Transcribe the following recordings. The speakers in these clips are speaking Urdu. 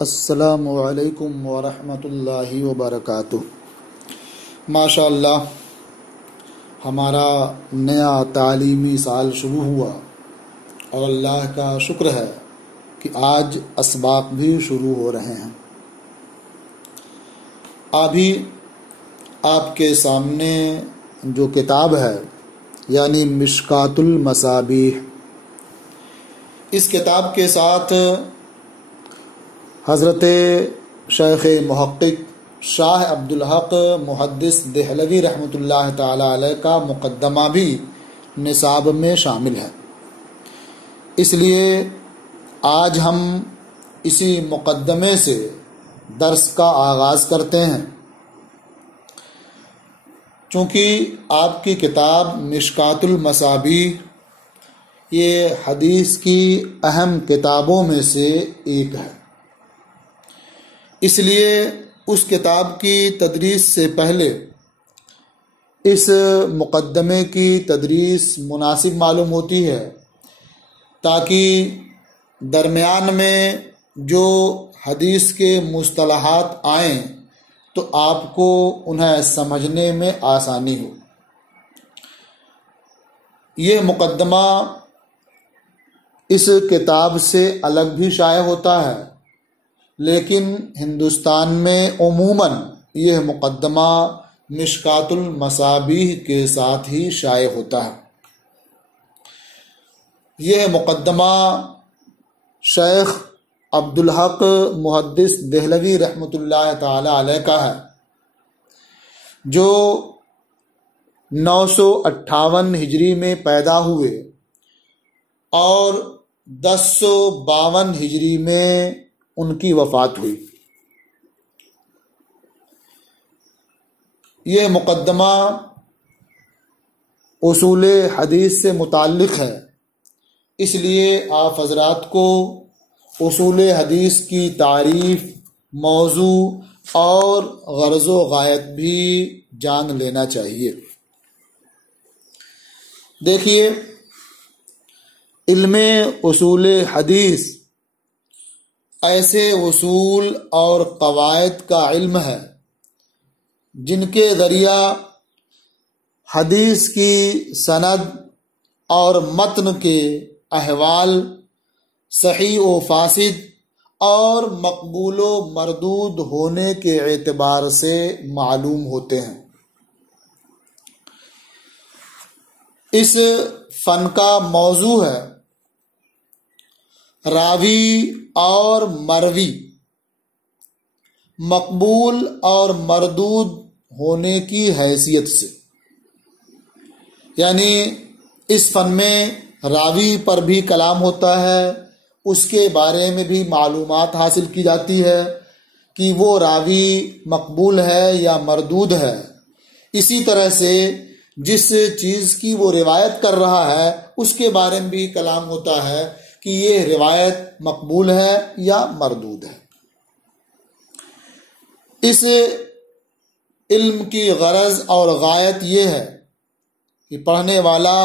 السلام علیکم ورحمۃ اللہ وبرکاتہ۔ ماشاء اللہ، ہمارا نیا تعلیمی سال شروع ہوا اور اللہ کا شکر ہے کہ آج اسباق بھی شروع ہو رہے ہیں۔ ابھی آپ کے سامنے جو کتاب ہے یعنی مشکات المصابیح، اس کتاب کے ساتھ حضرت شیخ محقق شاہ عبدالحق محدث دہلوی رحمۃ اللہ تعالی علیہ کا مقدمہ بھی نصاب میں شامل ہے۔ اس لیے آج ہم اسی مقدمے سے درس کا آغاز کرتے ہیں۔ چونکہ آپ کی کتاب مشکات المصابیح یہ حدیث کی اہم کتابوں میں سے ایک ہے، اس لیے اس کتاب کی تدریس سے پہلے اس مقدمے کی تدریس مناسب معلوم ہوتی ہے، تاکہ درمیان میں جو حدیث کے مصطلحات آئیں تو آپ کو انہیں سمجھنے میں آسانی ہو۔ یہ مقدمہ اس کتاب سے الگ بھی شائع ہوتا ہے، لیکن ہندوستان میں عموماً یہ مقدمہ مشکات المصابیح کے ساتھ ہی شائع ہوتا ہے۔ یہ مقدمہ شیخ عبدالحق محدث دہلوی رحمۃ اللہ تعالی علیہ کا ہے، جو 958 ہجری میں پیدا ہوئے اور 1052 ہجری میں ان کی وفات ہوئی۔ یہ مقدمہ اصول حدیث سے متعلق ہے، اس لیے آپ حضرات کو اصول حدیث کی تعریف، موضوع اور غرض و غایت بھی جان لینا چاہیے۔ دیکھیے، علم اصول حدیث ایسے اصول اور قواعد کا علم ہے جن کے ذریعہ حدیث کی سند اور متن کے احوال، صحیح و فاسد اور مقبول و مردود ہونے کے اعتبار سے معلوم ہوتے ہیں۔ اس فن کا موضوع ہے راوی اور مروی مقبول اور مردود ہونے کی حیثیت سے، یعنی اس فن میں راوی پر بھی کلام ہوتا ہے، اس کے بارے میں بھی معلومات حاصل کی جاتی ہے کہ وہ راوی مقبول ہے یا مردود ہے۔ اسی طرح سے جس چیز کی وہ روایت کر رہا ہے اس کے بارے میں بھی کلام ہوتا ہے کہ یہ روایت مقبول ہے یا مردود ہے۔ اس علم کی غرض اور غایت یہ ہے کہ پڑھنے والا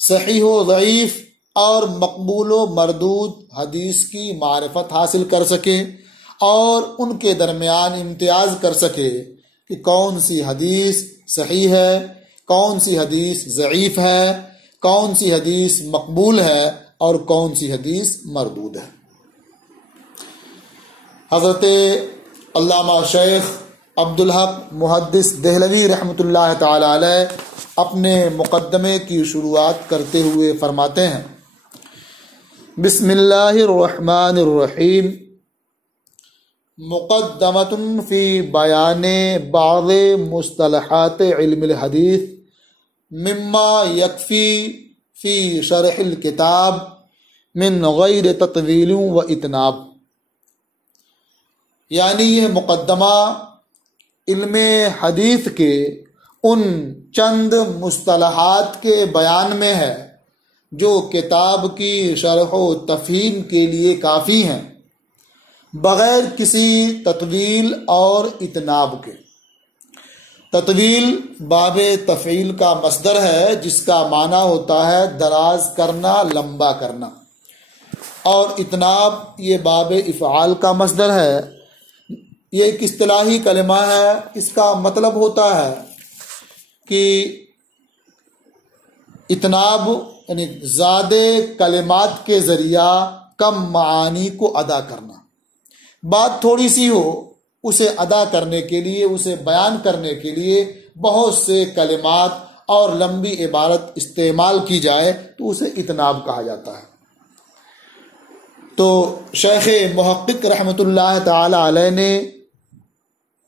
صحیح و ضعیف اور مقبول و مردود حدیث کی معرفت حاصل کر سکے اور ان کے درمیان امتیاز کر سکے کہ کون سی حدیث صحیح ہے، کون سی حدیث ضعیف ہے، کون سی حدیث مقبول ہے اور کون سی حدیث مردود ہے۔ حضرت علامہ شیخ عبدالحق محدث دہلوی رحمۃ اللہ تعالی علیہ اپنے مقدمے کی شروعات کرتے ہوئے فرماتے ہیں، بسم اللہ الرحمن الرحیم، مقدمۃ فی بیان بعض مصطلحات علم الحدیث مما یکفی فی شرح الکتاب من غیر تطویل و اتناب۔ یعنی یہ مقدمہ علم حدیث کے ان چند مصطلحات کے بیان میں ہے جو کتاب کی شرح و تفہیم کے لیے کافی ہیں، بغیر کسی تطویل اور اتناب کے۔ تطویل باب تفعیل کا مصدر ہے، جس کا معنی ہوتا ہے دراز کرنا، لمبا کرنا۔ اور اتناب یہ باب افعال کا مصدر ہے، یہ ایک اصطلاحی کلمہ ہے۔ اس کا مطلب ہوتا ہے کہ اتناب یعنی زیادہ کلمات کے ذریعہ کم معانی کو ادا کرنا۔ بات تھوڑی سی ہو، اسے ادا کرنے کے لیے، اسے بیان کرنے کے لیے بہت سے کلمات اور لمبی عبارت استعمال کی جائے تو اسے اتناب کہا جاتا ہے۔ تو شیخ محقق رحمۃ اللہ تعالی علیہ نے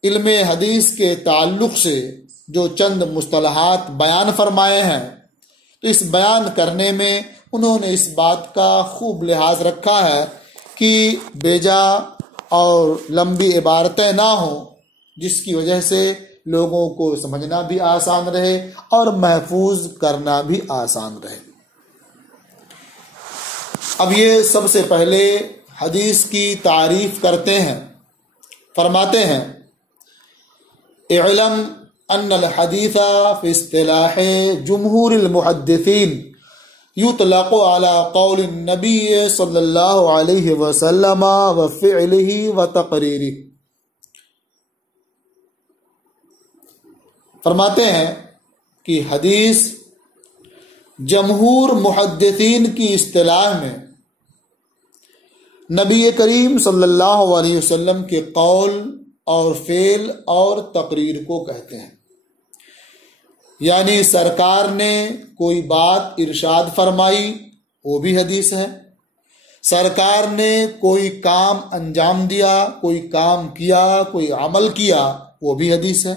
علم حدیث کے تعلق سے جو چند مصطلحات بیان فرمائے ہیں، تو اس بیان کرنے میں انہوں نے اس بات کا خوب لحاظ رکھا ہے کہ بیجا اور لمبی عبارتیں نہ ہوں، جس کی وجہ سے لوگوں کو سمجھنا بھی آسان رہے اور محفوظ کرنا بھی آسان رہے۔ اب یہ سب سے پہلے حدیث کی تعریف کرتے ہیں، فرماتے ہیں اعلم ان الحدیث فی اصطلاح جمہور المحدثین یطلق علی قول النبی صلی اللہ علیہ وسلم وفعلہ وتقریرہ۔ فرماتے ہیں کہ حدیث جمہور محدثین کی اصطلاح میں نبی کریم صلی اللہ علیہ وسلم کے قول اور فعل اور تقریر کو کہتے ہیں۔ یعنی سرکار نے کوئی بات ارشاد فرمائی، وہ بھی حدیث ہے۔ سرکار نے کوئی کام انجام دیا، کوئی کام کیا، کوئی عمل کیا، وہ بھی حدیث ہے۔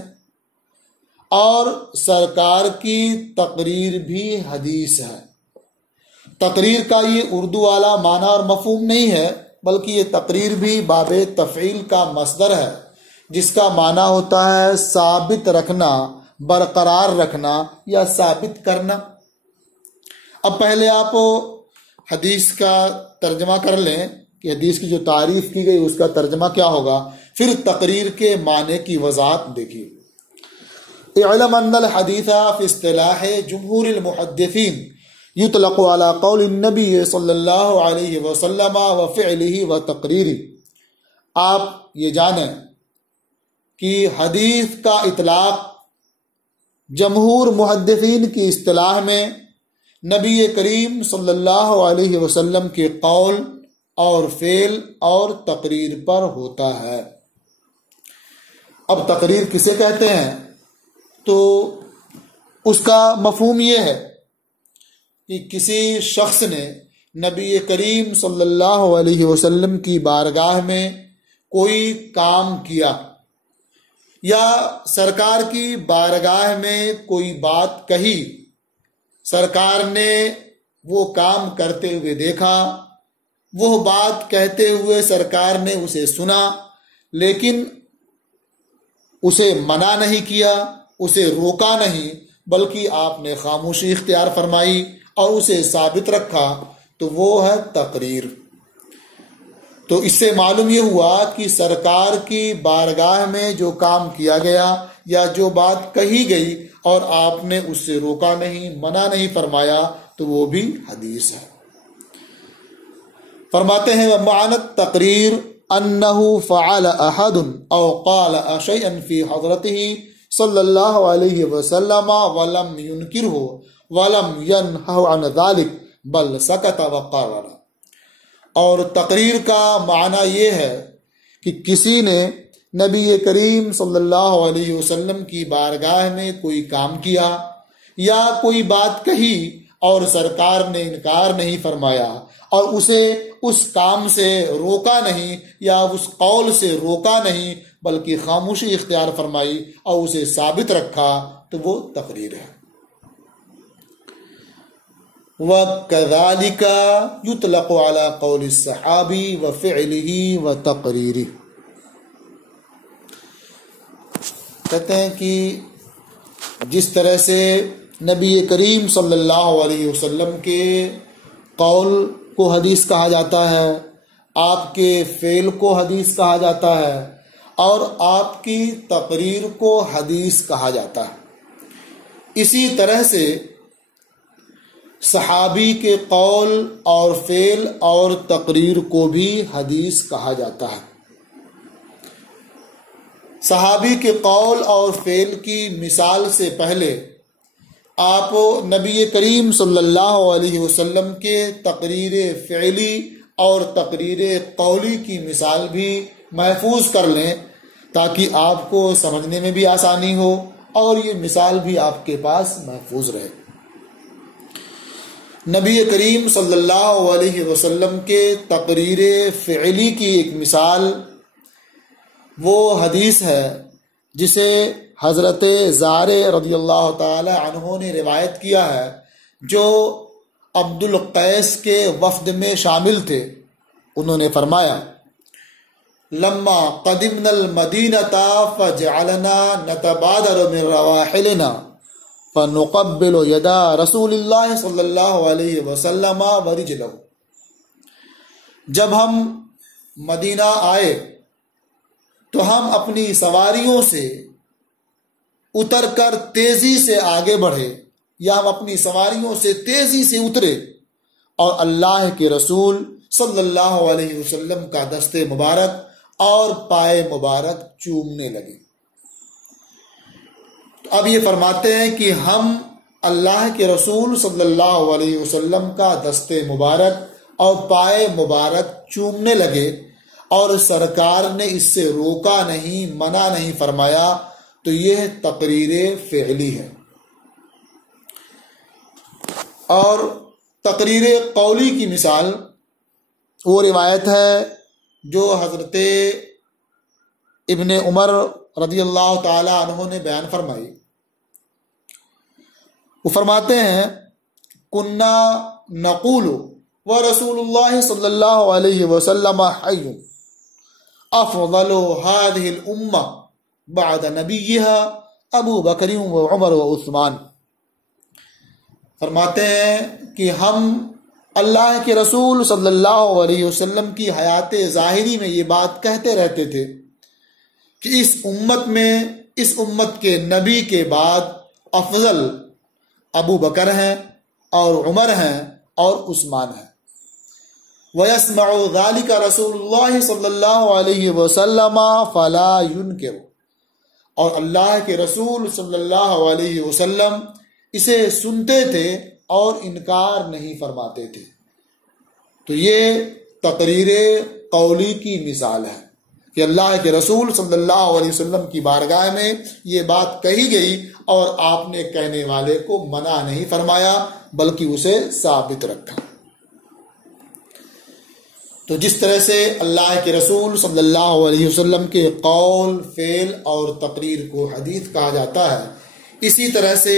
اور سرکار کی تقریر بھی حدیث ہے۔ تقریر کا یہ اردو والا معنی اور مفہوم نہیں ہے، بلکہ یہ تقریر بھی باب تفعیل کا مصدر ہے، جس کا معنی ہوتا ہے ثابت رکھنا، برقرار رکھنا یا ثابت کرنا۔ اب پہلے آپ حدیث کا ترجمہ کر لیں کہ حدیث کی جو تعریف کی گئی اس کا ترجمہ کیا ہوگا، پھر تقریر کے معنی کی وضاحت دیکھیے۔ اعلم ان الحدیث فی اصطلاح جمہور المحدثین یطلق علی قول النبی صلی اللہ علیہ وسلم وفعلہ وتقریرہ۔ آپ یہ جانیں کہ حدیث کا اطلاق جمہور محدثین کی اصطلاح میں نبی کریم صلی اللہ علیہ وسلم کے قول اور فعل اور تقریر پر ہوتا ہے۔ اب تقریر کسے کہتے ہیں؟ تو اس کا مفہوم یہ ہے کہ کسی شخص نے نبی کریم صلی اللہ علیہ وسلم کی بارگاہ میں کوئی کام کیا، یا سرکار کی بارگاہ میں کوئی بات کہی، سرکار نے وہ کام کرتے ہوئے دیکھا، وہ بات کہتے ہوئے سرکار نے اسے سنا، لیکن اسے منع نہیں کیا، اسے روکا نہیں، بلکہ آپ نے خاموشی اختیار فرمائی اور اسے ثابت رکھا، تو وہ ہے تقریر۔ تو اس سے معلوم یہ ہوا کہ سرکار کی بارگاہ میں جو کام کیا گیا یا جو بات کہی گئی اور آپ نے اس سے روکا نہیں، منع نہیں فرمایا، تو وہ بھی حدیث ہے۔ فرماتے ہیں ومعنى التقریر انه فعل احد او قال شيئا في حضرته صلی اللہ علیہ وسلم ولم ينکرہ ولم ینہہ عن ذلک بل سکت وقرر۔ اور تقریر کا معنی یہ ہے کہ کسی نے نبی کریم صلی اللہ علیہ وسلم کی بارگاہ میں کوئی کام کیا یا کوئی بات کہی اور سرکار نے انکار نہیں فرمایا اور اسے اس کام سے روکا نہیں یا اس قول سے روکا نہیں، بلکہ خاموشی اختیار فرمائی اور اسے ثابت رکھا، تو وہ تقریر ہے۔ وَكَذَلِكَ يُطْلَقُ عَلَى قَوْلِ الصَّحَابِ وَفِعْلِهِ وَتَقْرِيرِهِ۔ کہتے ہیں کہ جس طرح سے نبی کریم صلی اللہ علیہ وسلم کے قول کو حدیث کہا جاتا ہے، آپ کے فعل کو حدیث کہا جاتا ہے، اور آپ کی تقریر کو حدیث کہا جاتا ہے، اسی طرح سے صحابی کے قول اور فعل اور تقریر کو بھی حدیث کہا جاتا ہے۔ صحابی کے قول اور فعل کی مثال سے پہلے آپ نبی کریم صلی اللہ علیہ وسلم کے تقریر فعلی اور تقریر قولی کی مثال بھی محفوظ کر لیں تاکہ آپ کو سمجھنے میں بھی آسانی ہو اور یہ مثال بھی آپ کے پاس محفوظ رہے۔ نبی کریم صلی اللہ علیہ وسلم کے تقریر فعلی کی ایک مثال وہ حدیث ہے جسے حضرت زار رضی اللہ تعالی عنہ نے روایت کیا ہے، جو عبد القیس کے وفد میں شامل تھے۔ انہوں نے فرمایا، لما قدمنا المدینہ فجعلنا نتبادر من رواحلنا فنقبل یدا رسول اللہ صلی اللہ علیہ وسلم ورجلہ۔ جب ہم مدینہ آئے تو ہم اپنی سواریوں سے اتر کر تیزی سے آگے بڑھے، یا ہم اپنی سواریوں سے تیزی سے اترے اور اللہ کے رسول صلی اللہ علیہ وسلم کا دست مبارک اور پائے مبارک چومنے لگے۔ تو اب یہ فرماتے ہیں کہ ہم اللہ کے رسول صلی اللہ علیہ وسلم کا دست مبارک اور پائے مبارک چومنے لگے اور سرکار نے اس سے روکا نہیں، منع نہیں فرمایا، تو یہ تقریر فعلی ہے۔ اور تقریر قولی کی مثال وہ روایت ہے جو حضرت ابن عمر رضی اللہ تعالی عنہ نے بیان فرمائی۔ وہ فرماتے ہیں، کنا نقول ورسول اللہ صلی اللہ علیہ وسلم حی افضل هذه الامہ بعد نبیها ابو بکر و عمر و عثمان۔ فرماتے ہیں کہ ہم اللہ کے رسول صلی اللہ علیہ وسلم کی حیات ظاہری میں یہ بات کہتے رہتے تھے کہ اس امت کے نبی کے بعد افضل ابو بکر ہیں اور عمر ہیں اور عثمان ہیں۔ وَيَسْمَعُ ذَلِكَ رَسُولُ اللَّهِ صلی اللہ علیہ وسلم فَلَا يُنْكِرُ، اور اللہ کے رسول صلی اللہ علیہ وسلم اسے سنتے تھے اور انکار نہیں فرماتے تھے۔ تو یہ تقریر قولی کی مثال ہے کہ اللہ کے رسول صلی اللہ علیہ وسلم کی بارگاہ میں یہ بات کہی گئی اور آپ نے کہنے والے کو منع نہیں فرمایا بلکہ اسے ثابت رکھا۔ تو جس طرح سے اللہ کے رسول صلی اللہ علیہ وسلم کے قول، فعل اور تقریر کو حدیث کہا جاتا ہے، اسی طرح سے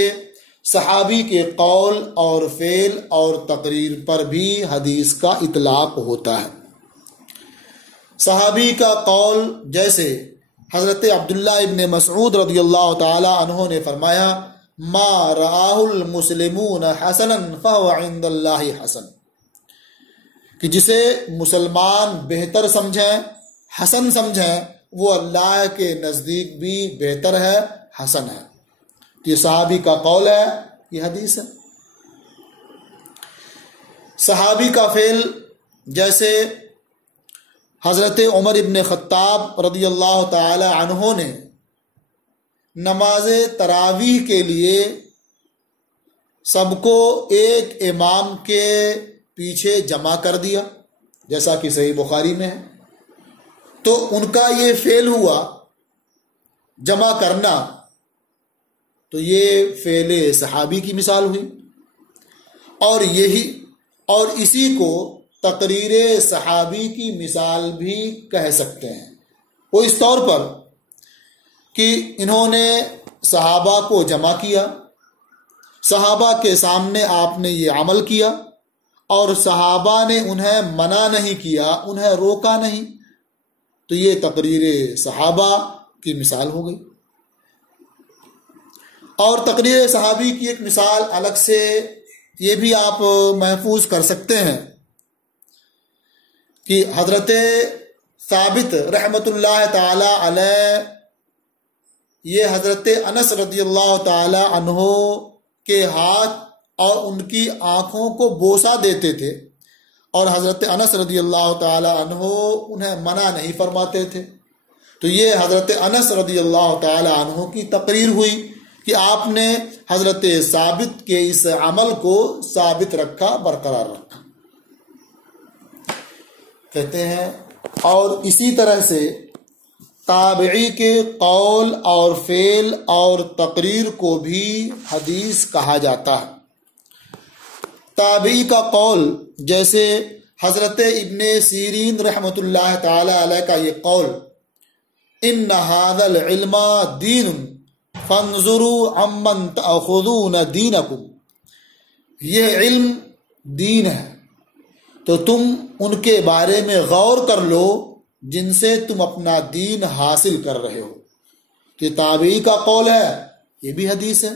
صحابی کے قول اور فعل اور تقریر پر بھی حدیث کا اطلاق ہوتا ہے۔ صحابی کا قول جیسے حضرت عبداللہ ابن مسعود رضی اللہ تعالی عنہ نے فرمایا، ما رآہ المسلمون حسنا فہو عند اللہ حسن، کہ جسے مسلمان بہتر سمجھیں، حسن سمجھیں، وہ اللہ کے نزدیک بھی بہتر ہے، حسن ہے۔ یہ صحابی کا قول ہے، یہ حدیث ہے۔ صحابی کا فعل جیسے حضرت عمر ابن خطاب رضی اللہ تعالی عنہ نے نماز تراویح کے لیے سب کو ایک امام کے پیچھے جمع کر دیا، جیسا کہ صحیح بخاری میں ہے، تو ان کا یہ فعل ہوا جمع کرنا، تو یہ فعل صحابی کی مثال ہوئی، اور اسی کو تقریر صحابی کی مثال بھی کہہ سکتے ہیں۔ وہ اس طور پر کہ انہوں نے صحابہ کو جمع کیا، صحابہ کے سامنے آپ نے یہ عمل کیا اور صحابہ نے انہیں منع نہیں کیا، انہیں روکا نہیں، تو یہ تقریر صحابہ کی مثال ہو گئی۔ اور تقریر صحابی کی ایک مثال الگ سے یہ بھی آپ محفوظ کر سکتے ہیں کہ حضرت ثابت رحمت اللہ تعالی علیہ یہ حضرت انس رضی اللہ تعالی عنہ کے ہاتھ اور ان کی آنکھوں کو بوسہ دیتے تھے، اور حضرت انس رضی اللہ تعالی عنہ انہیں منع نہیں فرماتے تھے۔ تو یہ حضرت انس رضی اللہ تعالی عنہ کی تقریر ہوئی کہ آپ نے حضرت ثابت کے اس عمل کو ثابت رکھا، برقرار رکھا۔ کہتے ہیں اور اسی طرح سے تابعی کے قول اور فعل اور تقریر کو بھی حدیث کہا جاتا ہے۔ تابعی کا قول، جیسے حضرت ابن سیرین رحمۃ اللہ تعالی علیہ کا یہ قول، ان ھذا العلم دین فانظروا عمن تأخذون دینکم، یہ علم دین ہے تو تم ان کے بارے میں غور کر لو جن سے تم اپنا دین حاصل کر رہے ہو۔ تو یہ تابعی کا قول ہے، یہ بھی حدیث ہے۔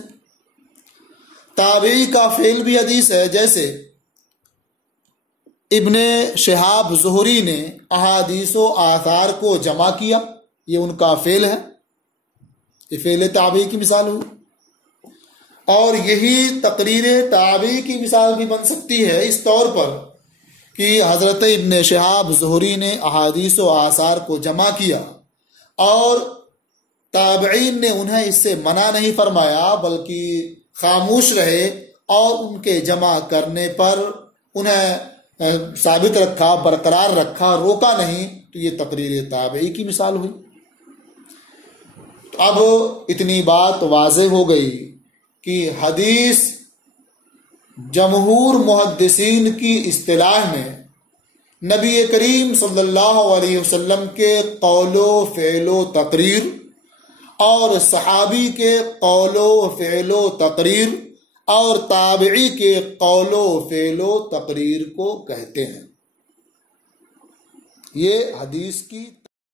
تابعی کا فعل بھی حدیث ہے، جیسے ابن شہاب زہری نے احادیث و آثار کو جمع کیا، یہ ان کا فعل ہے، یہ فعل تابعی کی مثال ہوئی۔ اور یہی تقریر تابعی کی مثال بھی بن سکتی ہے اس طور پر کہ حضرت ابن شہاب زہری نے احادیث و آثار کو جمع کیا اور تابعین نے انہیں اس سے منع نہیں فرمایا بلکہ خاموش رہے اور ان کے جمع کرنے پر انہیں ثابت رکھا، برقرار رکھا، روکا نہیں، تو یہ تقریر تابعی کی مثال ہوئی۔ تو اب اتنی بات واضح ہو گئی کہ حدیث جمہور محدثین کی اصطلاح میں نبی کریم صلی اللہ علیہ وسلم کے قول و فعل و تقریر اور صحابی کے قول و فعل و تقریر اور تابعی کے قول و فعل و تقریر کو کہتے ہیں۔ یہ حدیث کی